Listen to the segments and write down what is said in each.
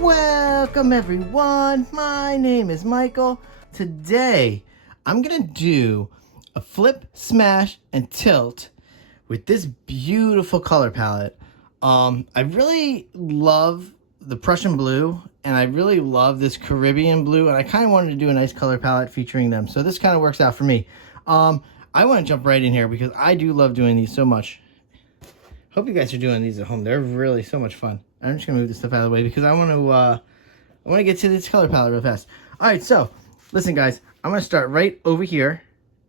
Welcome everyone, my name is Michael. Today I'm gonna do a flip, smash, and tilt with this beautiful color palette. I really love the Prussian blue and I really love this Caribbean blue, and I kind of wanted to do a nice color palette featuring them, so this kind of works out for me. I want to jump right in here because I do love doing these so much. Hope you guys are doing these at home. They're really so much fun. I'm just gonna move this stuff out of the way because I want to get to this color palette real fast. All right, so listen, guys. I'm gonna start right over here,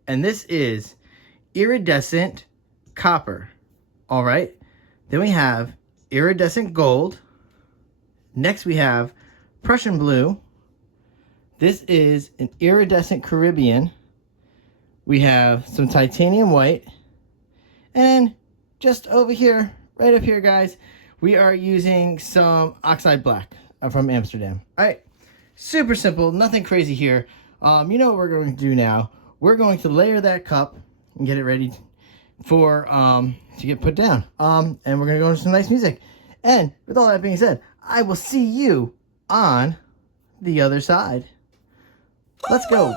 and this is iridescent copper. All right. Then we have iridescent gold. Next we have Prussian blue. This is an iridescent Caribbean. We have some titanium white, and just over here, right up here, guys, we are using some oxide black from Amsterdam. All right, super simple, nothing crazy here. You know what we're going to do now? We're going to layer that cup and get it ready for to get put down. And we're going to go into some nice music. And with all that being said, I will see you on the other side. Let's go.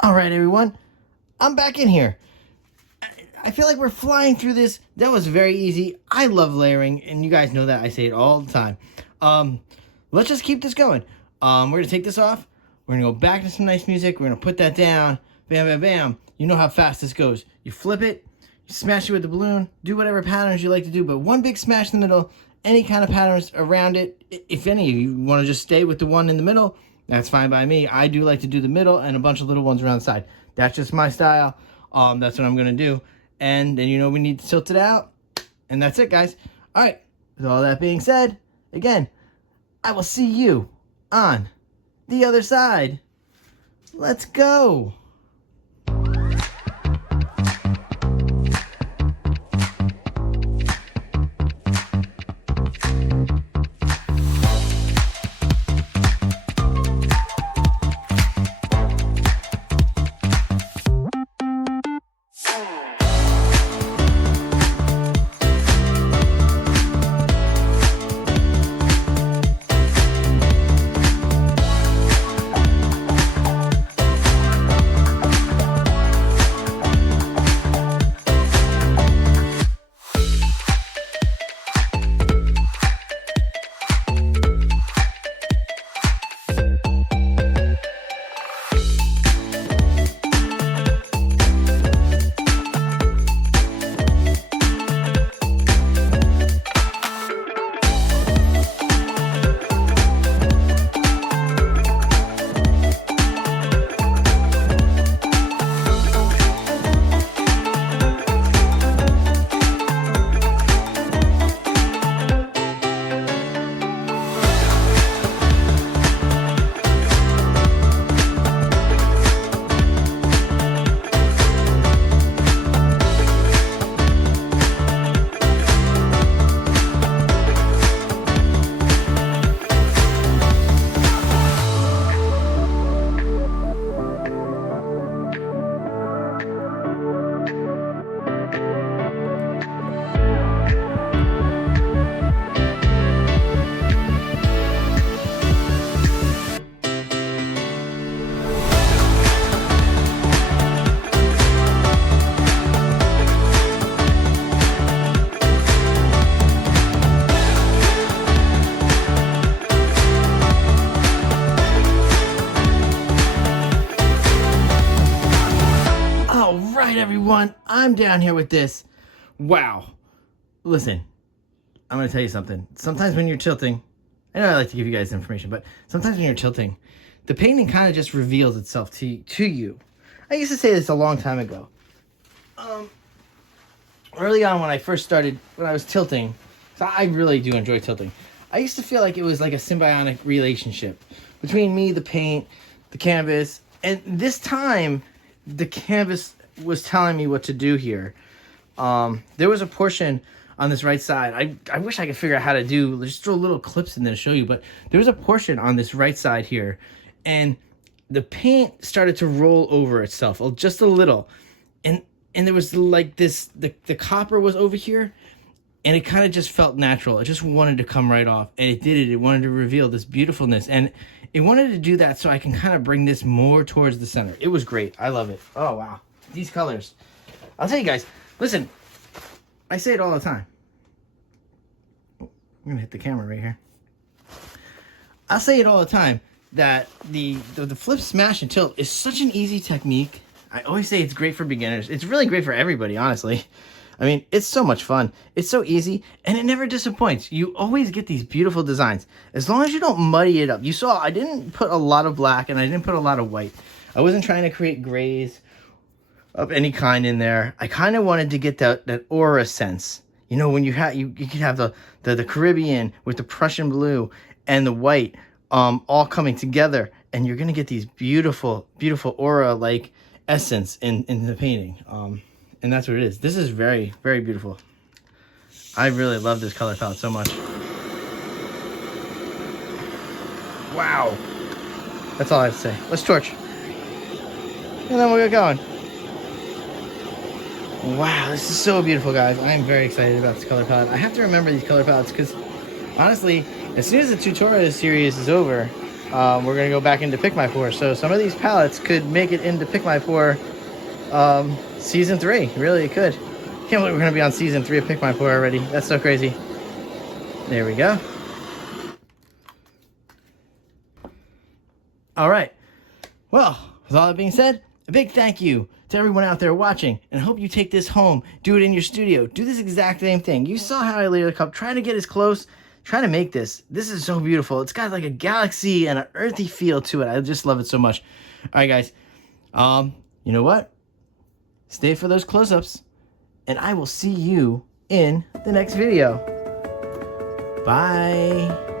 All right, everyone, I'm back in here. I feel like we're flying through this. That was very easy. I love layering, and you guys know that. I say it all the time. Let's just keep this going. We're going to take this off. We're going to go back to some nice music. We're going to put that down. Bam, bam, bam. You know how fast this goes. You flip it, you smash it with the balloon, do whatever patterns you like to do, but one big smash in the middle, any kind of patterns around it. If any of you want to just stay with the one in the middle, that's fine by me. I do like to do the middle and a bunch of little ones around the side. That's just my style. That's what I'm going to do. And then, you know, we need to tilt it out. And that's it, guys. All right. With all that being said, again, I will see you on the other side. Let's go. right, everyone, I'm down here with this. Wow. Listen, I'm going to tell you something. Sometimes when you're tilting, I know I like to give you guys information, but sometimes when you're tilting, the painting kind of just reveals itself to you. I used to say this a long time ago. Early on when I first started, when I was tilting, so I really do enjoy tilting, I used to feel like it was like a symbiotic relationship between me, the paint, the canvas, and this time the canvas was telling me what to do here. There was a portion on this right side. I wish I could figure out how to just throw little clips in there to show you, but there was a portion on this right side here, and the paint started to roll over itself just a little, and there was like this, the copper was over here, and it kind of just felt natural. It just wanted to come right off, and it did it. It wanted to reveal this beautifulness, and it wanted to do that so I can kind of bring this more towards the center. It was great. I love it. Oh, wow. These colors. I'll tell you guys, listen, I say it all the time. I'm going to hit the camera right here. I'll say it all the time that the flip, smash, and tilt is such an easy technique. I always say it's great for beginners. It's really great for everybody, honestly. I mean, it's so much fun. It's so easy, and it never disappoints. You always get these beautiful designs, as long as you don't muddy it up. You saw I didn't put a lot of black, and I didn't put a lot of white. I wasn't trying to create grays of any kind in there. I kind of wanted to get that aura sense. You know, when you could have the Caribbean with the Prussian blue and the white all coming together, and you're gonna get these beautiful, beautiful aura like essence in the painting. And that's what it is. This is very, very beautiful. I really love this color palette so much. Wow. That's all I have to say. Let's torch. And then we'll get going. Wow, this is so beautiful, guys. I'm very excited about this color palette. I have to remember these color palettes because, honestly, as soon as the tutorial series is over, we're going to go back into Pick My Pour. So some of these palettes could make it into Pick My Pour Season 3. Really, it could. Can't believe we're going to be on Season 3 of Pick My Pour already. That's so crazy. There we go. All right. Well, with all that being said, a big thank you to everyone out there watching, and I hope you take this home. Do it in your studio. Do this exact same thing. You saw how I layered the cup. Try to get as close. Try to make this. This is so beautiful. It's got like a galaxy and an earthy feel to it. I just love it so much. All right, guys. You know what? Stay for those close-ups, and I will see you in the next video. Bye.